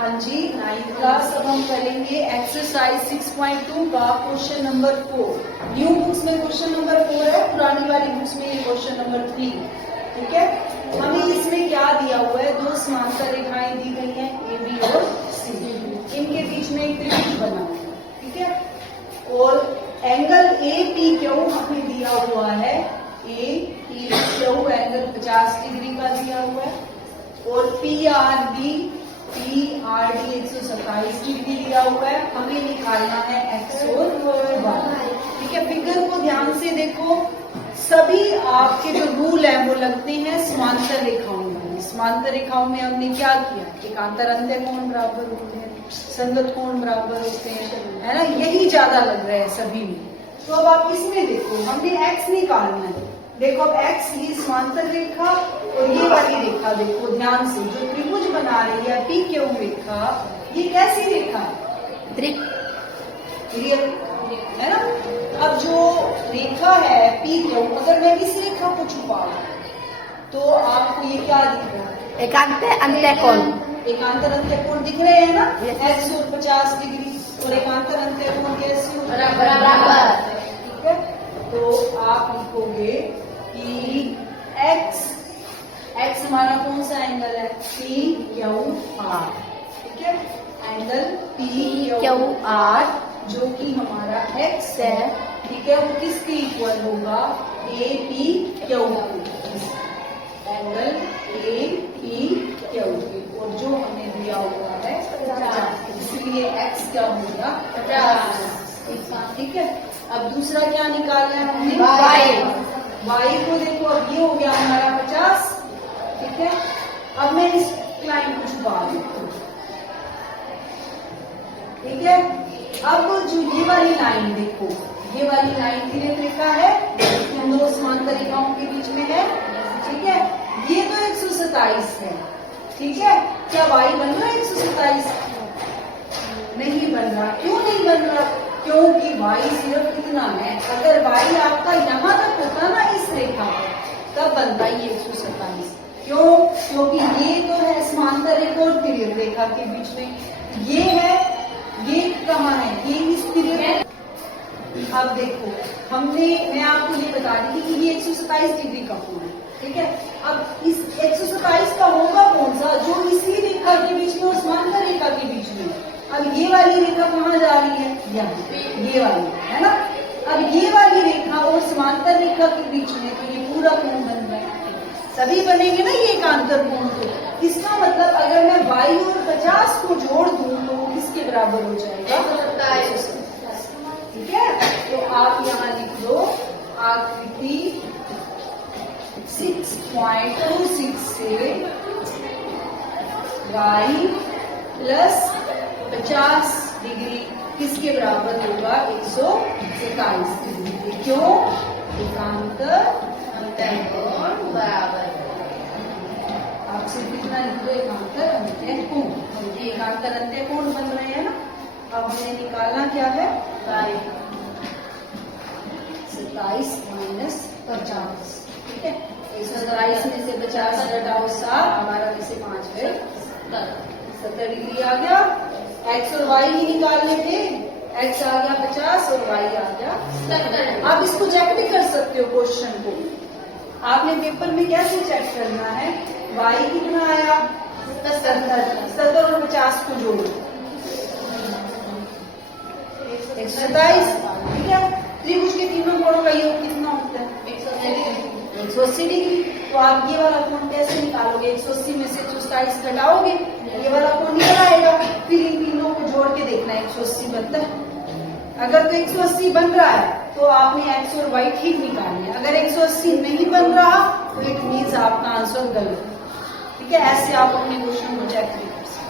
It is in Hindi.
हाँ जी, 9th क्लास। अब हम करेंगे एक्सरसाइज 6.2 का क्वेश्चन नंबर 4। न्यू बुक्स में क्वेश्चन नंबर 4 है, पुरानी वाली बुक्स में ये क्वेश्चन नंबर 3। ठीक है, हमें इसमें क्या दिया हुआ है, दो समांतर रेखाएं दी गई हैं ए बी और सी, इनके बीच में एक त्रिभुज बना हुआ है। ठीक है, और एंगल ए पी क्यू हमें दिया हुआ है, A P Q angle 50 degree का दिया हुआ है, और पी आर डी 127 डिग्री दिया हुआ है। हमें निकालना है एक्स और वाई। ठीक है, फिगर को ध्यान से देखो, सभी आपके जो रूल है वो लगते हैं समांतर रेखाओं में। समांतर रेखाओं में हमने क्या किया, एकांतर अंत्य कोण बराबर होते हैं, संगत कोण बराबर होते हैं, है ना, यही ज्यादा लग रहा है सभी में। तो अब आप इसमें देखो, हमने एक्स निकालना है। देखो अब एक्स, ये समांतर रेखा और ये वाली रेखा देखो ध्यान से, जो त्रिभुज बना रही है पी क्यू रेखा, ये कैसी रेखा है, त्रिक, है ना। अब जो रेखा है पी क्यू, अगर मैं इस रेखा को छुपा तो आपको ये क्या दिख रहा है, एकांतर अंत्य कोण, एकांतर अंत्य कोण दिख रहे हैं ना, एक्स और 50 डिग्री, और एकांतर अंत्य कोण कैसे हो, बराबर। ठीक है, तो आप लिखोगे कि एक्स हमारा कौन सा एंगल है, पी क्यू आर। ठीक है, एंगल पी क्यू आर जो कि हमारा एक्स है, ठीक है, वो किसके इक्वल होगा, A P Q, angle A P Q, और जो हमें दिया हुआ है 50, इसलिए एक्स क्या होगा 50। ठीक है, अब दूसरा क्या निकालना है हमने, वाई को देखो, अब ये हो गया हमारा 50। ठीक है, अब मैं इस लाइन को छुपा देती हूँ। ठीक है, अब जो ये वाली लाइन देखो, ये वाली लाइन तिरक रेखा है, इन दो समांतर रेखाओं के बीच में है। ठीक है, ये तो 127 है। ठीक है, क्या वाई बन रहा है 127? नहीं बन रहा। क्यों नहीं बन रहा, क्योंकि वाई सिर्फ इतना है। अगर वाई आपका यहाँ तक होता ना इस रेखा पर, तब बनता ही 127। क्यों, क्योंकि ये तो है समांतर रेखा और तिर्यक रेखा के बीच में, ये है, ये कहाँ है, ये इस तिर्यक। अब देखो, मैं आपको ये बता दी कि ये 127 डिग्री का कोण है। ठीक है, अब इस 127 का होगा कौन सा, जो इसी रेखा के बीच में और समांतर रेखा के बीच में। अब ये वाली रेखा कहाँ जा रही है, यहाँ, ये वाली, है ना। अब ये वाली रेखा और समांतर रेखा के बीच में, तो ये पूरा कोण बन रहा है, सभी बनेंगे ना ये एकांतर कोण। तो इसका मतलब अगर मैं वाई और 50 को जोड़ दूं तो वो किसके बराबर हो जाएगा, 127। ठीक है, तो आप यहाँ लिख दो, आकृति 6.26 से वाई प्लस 50 डिग्री किसके बराबर होगा, 127 डिग्री। क्यों, एकांतर अंत्य कोण बराबर। आप सिर्फ इतना लिख दो, एकांतर अंत्य कोण, ये एकांतर अंत्य कोण बन रहे हैं ना। अब हमें निकालना क्या है, 27 माइनस 50। ठीक है, 127 में से 50 घटाओ 7, हमारा में से 5 है 70 डिग्री आ गया। एक्स और वाई ही निकालने थे, एक्स आ गया 50 और वाई आ गया 70। आप इसको चेक भी कर सकते हो क्वेश्चन को, आपने पेपर में कैसे चेक करना है, वाई कितना आया 70 और 50 को जोड़ो 127। ठीक है, त्रिभुज के तीनों कोणों का योग कितना होता है, 180 डिग्री। तो आप ये वाला कोण कैसे निकालोगे, 180 में से 27 घटाओगे, ये वाला कोण निकल आएगा। फिर इन तीनों को जोड़ के देखना 180 बनता है। अगर तो 180 बन रहा है तो आपने एक्स और वाई ठीक निकालनी है। अगर 180 नहीं बन रहा तो इट मीन्स आपका आंसर गलत है। ठीक है, ऐसे आप अपने क्वेश्चन को चेक कर सकते हैं।